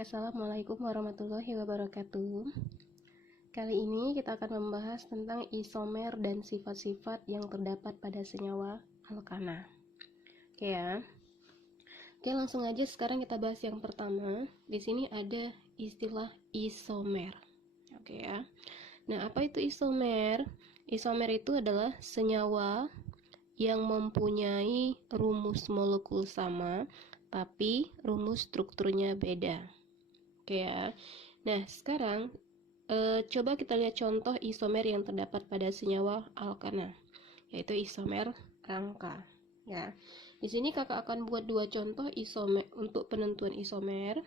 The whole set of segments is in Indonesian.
Assalamualaikum warahmatullahi wabarakatuh. Kali ini kita akan membahas tentang isomer dan sifat-sifat yang terdapat pada senyawa alkana. Oke ya. Oke, langsung aja sekarang kita bahas yang pertama. Di sini ada istilah isomer. Oke ya. Nah, apa itu isomer? Isomer itu adalah senyawa yang mempunyai rumus molekul sama, tapi rumus strukturnya beda. Oke ya. Nah, sekarang coba kita lihat contoh isomer yang terdapat pada senyawa alkana, yaitu isomer rangka. Ya, di sini kakak akan buat dua contoh isomer untuk penentuan isomer.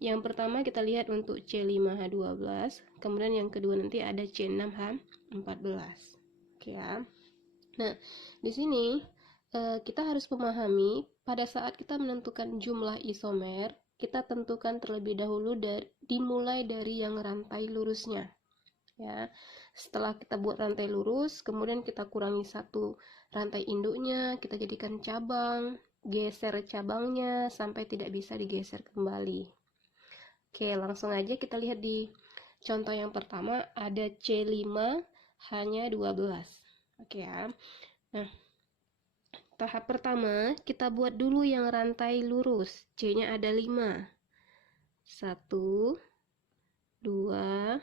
Yang pertama kita lihat untuk C5H12, kemudian yang kedua nanti ada C6H14. Oke ya. Nah, di sini kita harus memahami pada saat kita menentukan jumlah isomer, kita tentukan terlebih dahulu dimulai dari yang rantai lurusnya. Ya, setelah kita buat rantai lurus, kemudian kita kurangi satu rantai induknya, kita jadikan cabang, geser cabangnya sampai tidak bisa digeser kembali. Oke, langsung aja kita lihat di contoh yang pertama, ada C5 hanya 12. Oke ya. Nah, tahap pertama, kita buat dulu yang rantai lurus. C-nya ada 5. 1, 2,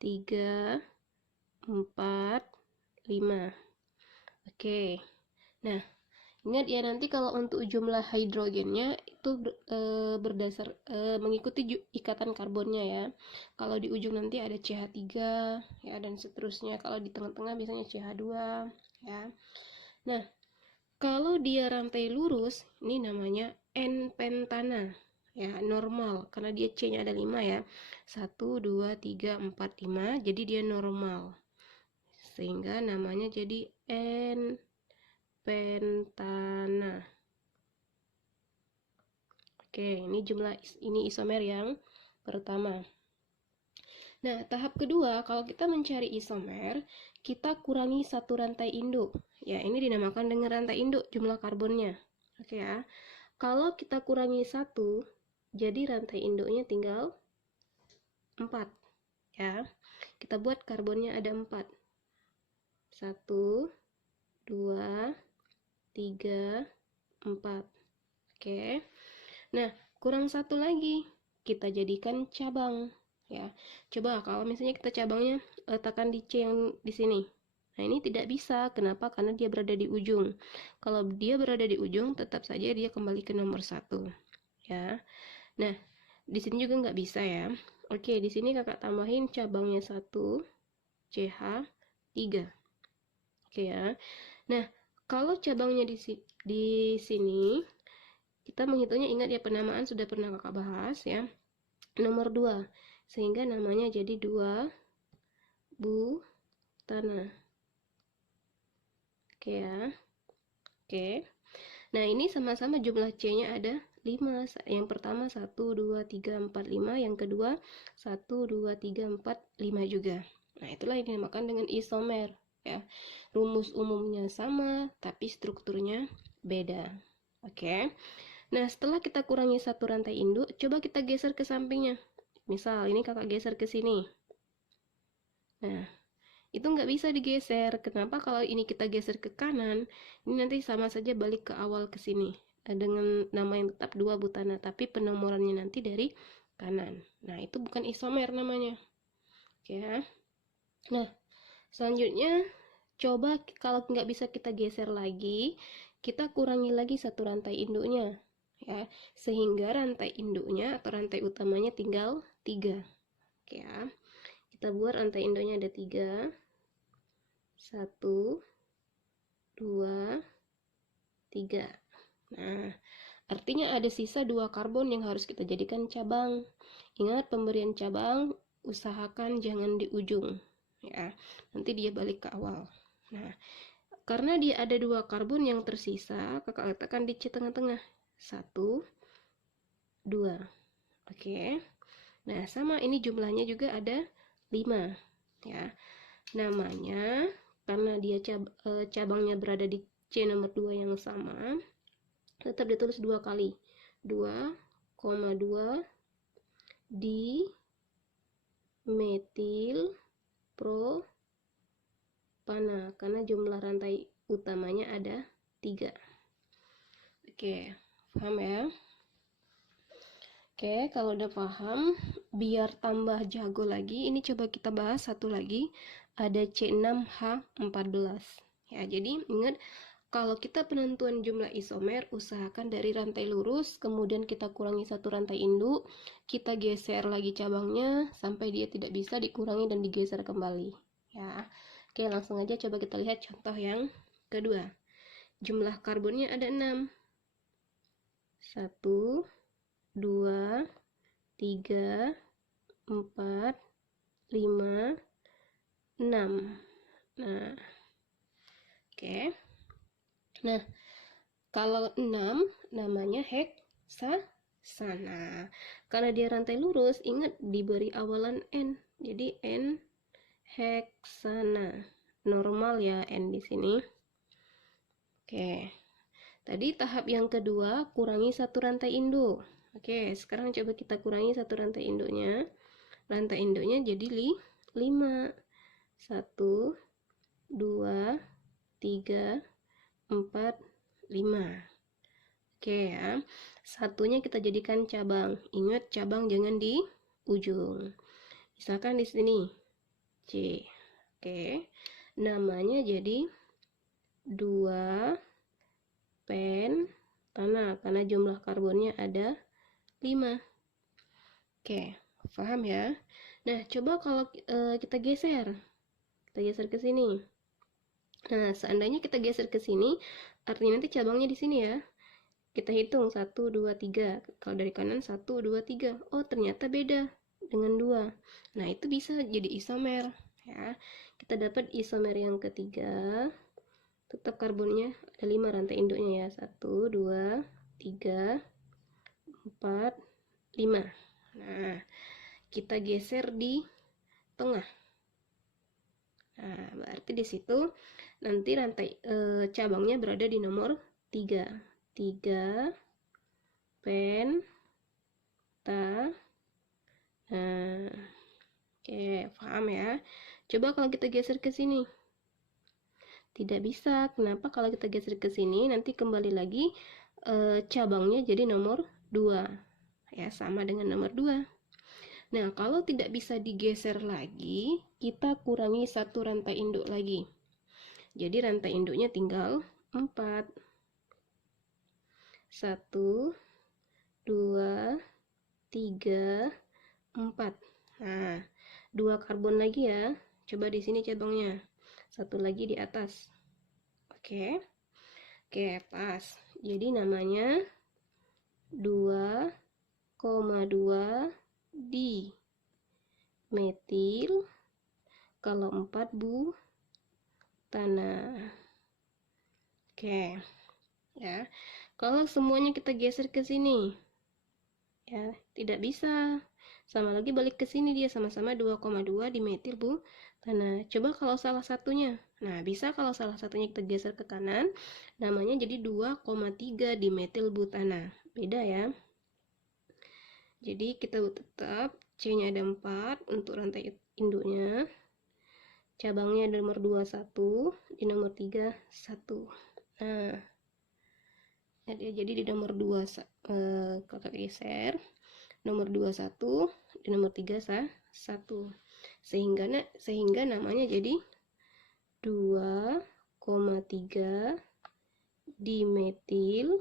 3, 4, 5. Oke. Nah, ingat ya, nanti kalau untuk jumlah hidrogennya itu berdasar mengikuti ikatan karbonnya ya. Kalau di ujung nanti ada CH3 ya, dan seterusnya. Kalau di tengah-tengah biasanya CH2 ya. Nah, kalau dia rantai lurus, ini namanya N-pentana. Ya, normal. Karena dia C-nya ada 5 ya. 1, 2, 3, 4, 5. Jadi dia normal. Sehingga namanya jadi N-pentana. Oke, ini isomer yang pertama. Nah, tahap kedua, kalau kita mencari isomer, kita kurangi satu rantai induk. Ya, ini dinamakan dengan rantai induk jumlah karbonnya. Oke ya. Kalau kita kurangi satu, jadi rantai induknya tinggal 4. Ya. Kita buat karbonnya ada 4. 1, 2, 3, 4. Oke. Nah, kurang satu lagi. Kita jadikan cabang. Ya, coba kalau misalnya kita cabangnya letakkan di C yang di sini. Nah, ini tidak bisa. Kenapa? Karena dia berada di ujung. Kalau dia berada di ujung, tetap saja dia kembali ke nomor 1. Ya. Nah, di sini juga nggak bisa ya. Oke, di sini kakak tambahin cabangnya 1, CH3. Oke ya. Nah, kalau cabangnya di sini, kita menghitungnya, ingat ya, penamaan sudah pernah kakak bahas ya. Nomor 2. Sehingga namanya jadi 2 butana. Oke ya. Oke. Nah, ini sama-sama jumlah C-nya ada 5. Yang pertama 1, 2, 3, 4, 5. Yang kedua 1, 2, 3, 4, 5 juga. Nah, itulah yang dinamakan dengan isomer. Ya. Rumus umumnya sama, tapi strukturnya beda. Oke. Nah, setelah kita kurangi satu rantai induk, coba kita geser ke sampingnya. Misal, ini kakak geser ke sini. Nah, itu nggak bisa digeser. Kenapa? Kalau ini kita geser ke kanan, ini nanti sama saja balik ke awal ke sini. Dengan nama yang tetap 2 butana, tapi penomorannya nanti dari kanan. Nah, itu bukan isomer namanya. Oke ya. Nah, selanjutnya, coba kalau nggak bisa kita geser lagi, kita kurangi lagi satu rantai induknya. Ya, sehingga rantai induknya atau rantai utamanya tinggal 3. Oke ya. Kita buat rantai induknya ada 3. 1, 2, 3. Nah, artinya ada sisa 2 karbon yang harus kita jadikan cabang. Ingat, pemberian cabang usahakan jangan di ujung ya. Nanti dia balik ke awal. Nah, karena dia ada 2 karbon yang tersisa, kakak letakkan di C tengah-tengah. 1, 2. Oke. Nah, sama ini jumlahnya juga ada 5 ya. Namanya, karena dia cabangnya berada di C nomor 2 yang sama, tetap ditulis 2 kali. 2,2 di metil propana, karena jumlah rantai utamanya ada 3. Oke, paham ya? Oke, kalau udah paham, biar tambah jago lagi, ini coba kita bahas satu lagi, ada C6H14. Ya, jadi ingat, kalau kita penentuan jumlah isomer, usahakan dari rantai lurus, kemudian kita kurangi satu rantai induk, kita geser lagi cabangnya, sampai dia tidak bisa dikurangi dan digeser kembali. Ya, oke, langsung aja coba kita lihat contoh yang kedua. Jumlah karbonnya ada 6. 1, 2, 3, 4, 5, 6. Nah, oke. Nah, kalau 6 namanya heksasana. Karena dia rantai lurus, ingat diberi awalan N. Jadi N heksana. Normal ya N di sini. Oke. Tadi tahap yang kedua, kurangi satu rantai induk. Oke, sekarang coba kita kurangi satu rantai induknya. Rantai induknya jadi 5. 1, 2, 3, 4, 5. Oke ya. Satunya kita jadikan cabang. Ingat, cabang jangan di ujung. Misalkan di sini C. Oke. Namanya jadi 2 pentana, karena jumlah karbonnya ada 5. Oke, paham ya? Nah, coba kalau kita geser ke sini. Nah, seandainya kita geser ke sini, artinya nanti cabangnya di sini ya. Kita hitung 1, 2, 3. Kalau dari kanan 1, 2, 3. Oh, ternyata beda dengan 2. Nah, itu bisa jadi isomer ya. Kita dapat isomer yang ketiga. Tetap karbonnya ada 5 rantai induknya ya. 1, 2, 3, 4, 5. Nah, kita geser di tengah. Nah, berarti di situ nanti rantai cabangnya berada di nomor 3. 3 penta. Nah, oke, paham ya? Coba kalau kita geser ke sini. Tidak bisa. Kenapa? Kalau kita geser ke sini, nanti kembali lagi cabangnya jadi nomor 2. Ya, sama dengan nomor 2. Nah, kalau tidak bisa digeser lagi, kita kurangi satu rantai induk lagi. Jadi rantai induknya tinggal 4. 1, 2, 3, 4. Nah, 2 karbon lagi ya. Coba di sini cabangnya. Satu lagi di atas. Oke. Oke, pas. Jadi namanya 2,2 di metil. Kalau 4 butana. Oke. Ya. Kalau semuanya kita geser ke sini, ya, tidak bisa. Sama lagi balik ke sini, dia sama-sama 2,2 di metil butana. Coba kalau salah satunya. Nah, bisa kalau salah satunya kita geser ke kanan, namanya jadi 2,3 di metil butana. Beda ya. Jadi kita tetap C-nya ada 4 untuk rantai induknya. Cabangnya ada nomor 2 1, di nomor 3 1. Nah, jadi di nomor 2 kalau kita geser nomor 2 1, di nomor 3 1. Sehingga namanya jadi 2,3 dimetil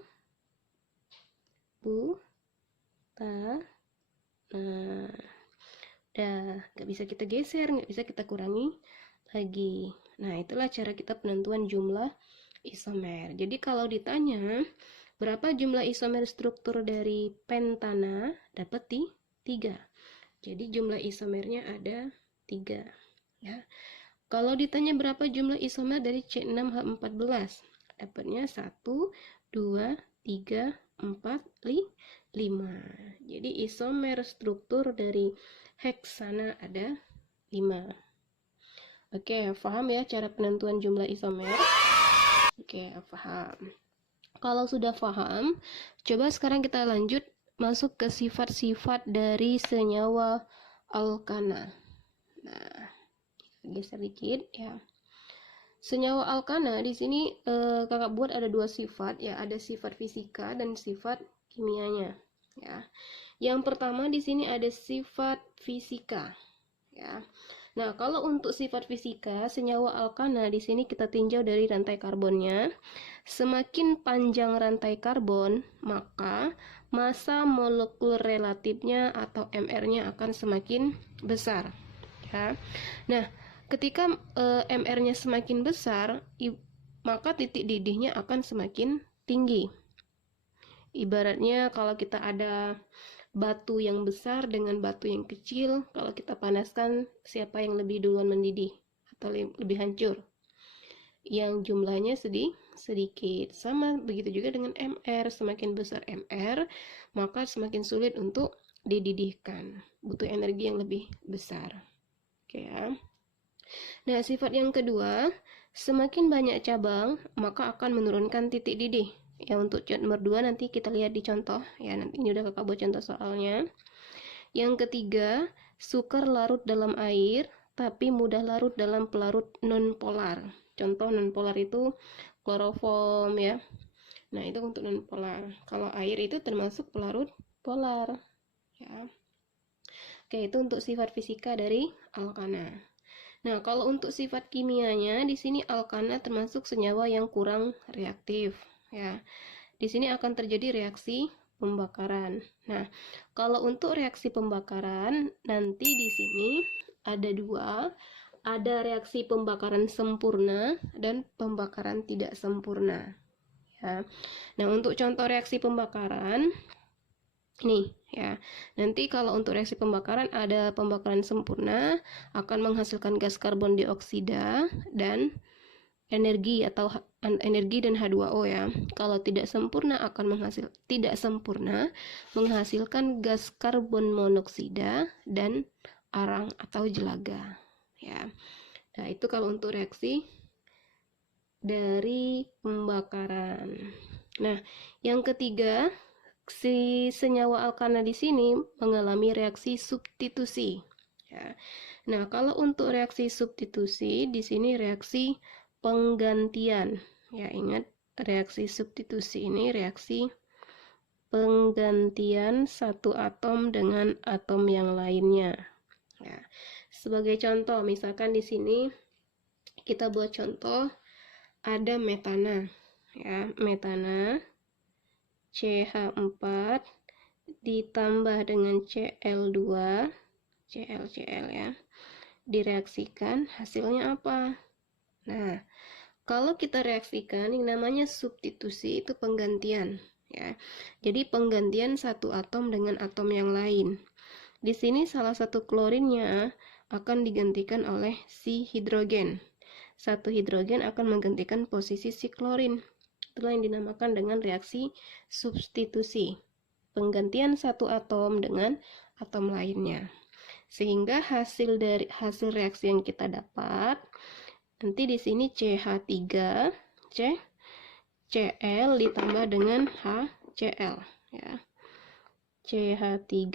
butana. Nah, udah nggak bisa kita geser, nggak bisa kita kurangi lagi. Nah, itulah cara kita penentuan jumlah isomer. Jadi kalau ditanya berapa jumlah isomer struktur dari pentana, dapat 3. Jadi jumlah isomernya ada 3 ya. Kalau ditanya berapa jumlah isomer dari C6H14, dapatnya 1, 2, 3, 4, 5. Jadi isomer struktur dari heksana ada 5. Oke, paham ya cara penentuan jumlah isomer? Oke, paham. Kalau sudah paham, coba sekarang kita lanjut masuk ke sifat-sifat dari senyawa alkana. Nah, geser dikit ya. Senyawa alkana di sini kakak buat ada dua sifat ya, ada sifat fisika dan sifat kimianya ya. Yang pertama di sini ada sifat fisika ya. Nah, kalau untuk sifat fisika senyawa alkana di sini kita tinjau dari rantai karbonnya. Semakin panjang rantai karbon, maka massa molekul relatifnya atau MR-nya akan semakin besar ya. Nah, ketika MR-nya semakin besar, maka titik didihnya akan semakin tinggi. Ibaratnya kalau kita ada batu yang besar dengan batu yang kecil, kalau kita panaskan, siapa yang lebih duluan mendidih atau lebih hancur? Yang jumlahnya sedikit. Sama begitu juga dengan MR. Semakin besar MR, maka semakin sulit untuk dididihkan. Butuh energi yang lebih besar. Oke ya. Nah, sifat yang kedua, semakin banyak cabang, maka akan menurunkan titik didih. Ya, untuk nomor 2 nanti kita lihat di contoh. Ya, nanti ini udah kakak buat contoh soalnya. Yang ketiga, sukar larut dalam air, tapi mudah larut dalam pelarut nonpolar. Contoh nonpolar itu kloroform ya. Nah, itu untuk nonpolar. Kalau air itu termasuk pelarut polar. Ya. Oke, itu untuk sifat fisika dari alkana. Nah, kalau untuk sifat kimianya, di sini alkana termasuk senyawa yang kurang reaktif, ya. Di sini akan terjadi reaksi pembakaran. Nah, kalau untuk reaksi pembakaran, nanti di sini ada dua, ada reaksi pembakaran sempurna dan pembakaran tidak sempurna, ya. Nah, untuk contoh reaksi pembakaran, nih ya, nanti kalau untuk reaksi pembakaran ada pembakaran sempurna akan menghasilkan gas karbon dioksida dan energi atau energi dan H2O ya. Kalau tidak sempurna akan menghasilkan gas karbon monoksida dan arang atau jelaga ya. Nah, itu kalau untuk reaksi dari pembakaran. Nah, yang ketiga, si senyawa alkana di sini mengalami reaksi substitusi. Ya. Nah, kalau untuk reaksi substitusi di sini reaksi penggantian. Ya, ingat reaksi substitusi ini reaksi penggantian satu atom dengan atom yang lainnya. Ya. Sebagai contoh, misalkan di sini kita buat contoh ada metana. Ya, metana CH4 ditambah dengan Cl2, Cl ya, direaksikan, hasilnya apa? Nah, kalau kita reaksikan, yang namanya substitusi itu penggantian, ya. Jadi penggantian satu atom dengan atom yang lain. Di sini salah satu klorinnya akan digantikan oleh si hidrogen. Satu hidrogen akan menggantikan posisi si klorin. Itulah yang dinamakan dengan reaksi substitusi, penggantian satu atom dengan atom lainnya, sehingga hasil reaksi yang kita dapat nanti di sini CH3 Cl ditambah dengan HCl ya. CH3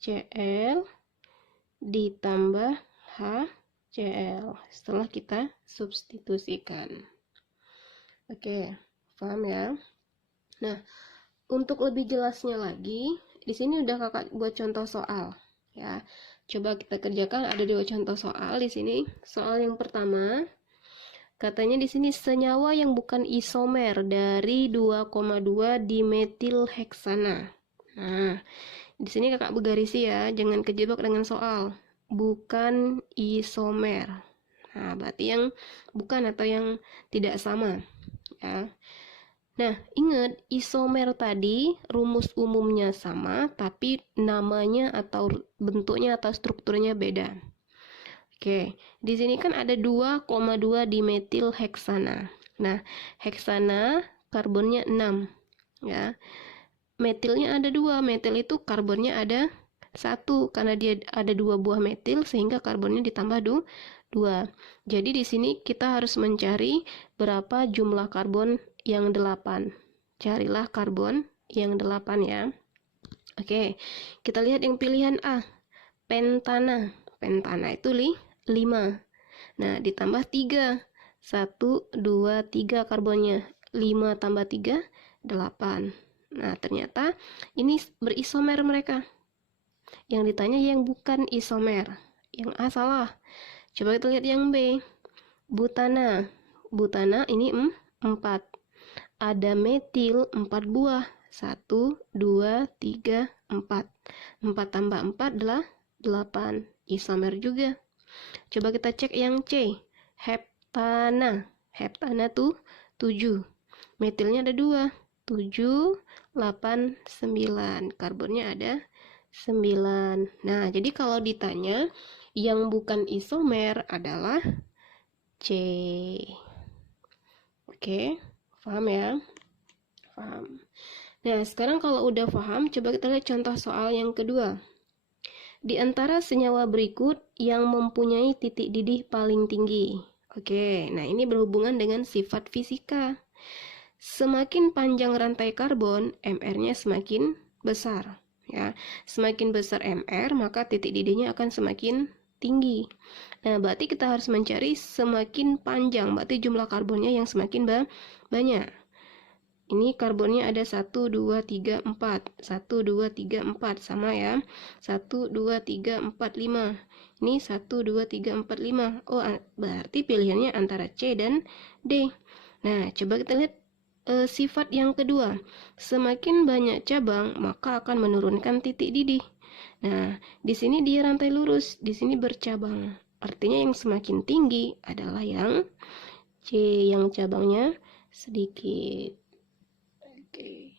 Cl ditambah HCl setelah kita substitusikan. Oke, paham ya? Nah, untuk lebih jelasnya lagi, di sini udah kakak buat contoh soal, ya. Coba kita kerjakan, ada dua contoh soal di sini. Soal yang pertama, katanya di sini senyawa yang bukan isomer dari 2,2 dimetil heksana. Nah, di sini kakak bergarisi ya, jangan kejebak dengan soal. Bukan isomer. Nah, berarti yang bukan atau yang tidak sama. Ya. Nah, ingat isomer tadi rumus umumnya sama, tapi namanya atau bentuknya atau strukturnya beda. Oke, di sini kan ada 2,2 dimetil heksana. Nah, heksana karbonnya 6, ya. Metilnya ada 2, metil itu karbonnya ada 1 karena dia ada 2 buah metil sehingga karbonnya ditambah 2. Jadi di sini kita harus mencari berapa jumlah karbon yang 8. Carilah karbon yang 8 ya. Oke, kita lihat yang pilihan A, pentana. Pentana itu 5. Nah, ditambah 3. 1, 2, 3 karbonnya. 5 tambah 3, 8. Nah, ternyata ini berisomer mereka. Yang ditanya yang bukan isomer. Yang A salah. Coba kita lihat yang B. Butana. Butana ini 4. Ada metil 4 buah. 1, 2, 3, 4. 4 tambah 4 adalah 8. Isomer juga. Coba kita cek yang C. Heptana. Heptana tuh 7. Metilnya ada 2. 7, 8, 9. Karbonnya ada 9. Nah, jadi kalau ditanya yang bukan isomer adalah C. Oke, paham ya? Paham. Nah, sekarang kalau udah paham, coba kita lihat contoh soal yang kedua. Di antara senyawa berikut yang mempunyai titik didih paling tinggi. Oke, nah ini berhubungan dengan sifat fisika. Semakin panjang rantai karbon, MR-nya semakin besar. Ya, semakin besar MR, maka titik didihnya akan semakin tinggi. Nah, berarti kita harus mencari semakin panjang, berarti jumlah karbonnya yang semakin banyak. Ini karbonnya ada 1, 2, 3, 4. 1, 2, 3, 4. Sama ya. 1, 2, 3, 4, 5. Ini 1, 2, 3, 4, 5. Oh, berarti pilihannya antara C dan D. Nah, coba kita lihat sifat yang kedua. Semakin banyak cabang, maka akan menurunkan titik didih. Nah, di sini dia rantai lurus, di sini bercabang. Artinya yang semakin tinggi adalah yang C, yang cabangnya sedikit. Oke.